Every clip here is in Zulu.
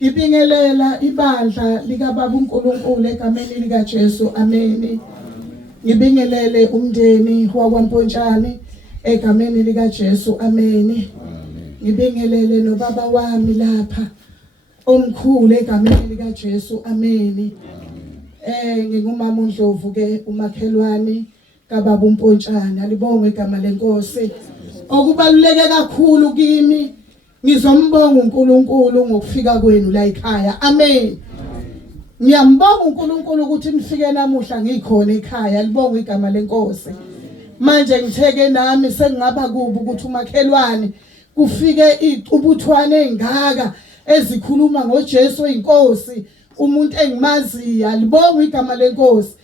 Ngibingelela ibandla lika Baba uNkulunkulu egameni lika Jesu. Amen. Ngibingelele umndeni wakwaMpontshane egameni lika Jesu. Amen. Ngibingelele nobaba wami lapha omkhulu egameni lika Jesu. Amen. Ngingumama uNdlovu ke umakhelwane kaBaba uMpontshane. Alibonge igama leNkosi. Okubaluleke kakhulu kimi ngizombonga uNkulunkulu ngokufika kwenu la ekhaya. Amen. Ngiyambonga uNkulunkulu ukuthi nifike namuhla ngikhona ekhaya. Libonge igama leNkosi. Manje ngitheke nami sengingaba kubi ukuthi umakhelwane kufike icubuthwane engaka ezikhuluma ngoJesu inkosi, umuntu engimaziyo. Libonge igama leNkosi.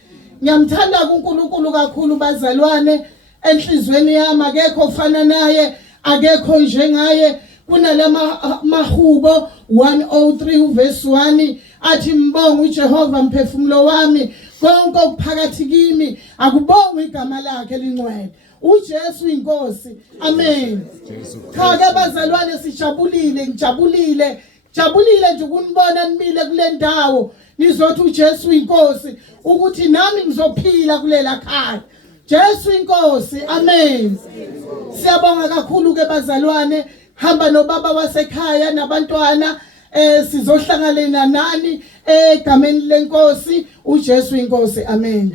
Ngiyamthanda uNkulunkulu kakhulu bazalwane, enhlizweni yami akekho ofana naye, akekho njengaye. Kunalama mahubo 103 verse 1 athi mbonga uJehova mphefumulo wami, konke okuphakathi kimi akubonga igama lakhe elingcwele. uJesu inkosi. Amen. Cha ke bazalwane sijabulile, ngijabulile nje ukunibona nimile kule ndawo. Nizothi uJesu inkosi ukuthi nami ngizophila kulela khaya. Jesu inkosi. Amen. Siyabonga kakhulu ke bazalwane. Hamba nobaba wasekhaya nabantwana sizohlanganela nani egameni leNkosi uJesu inkosi. Amen.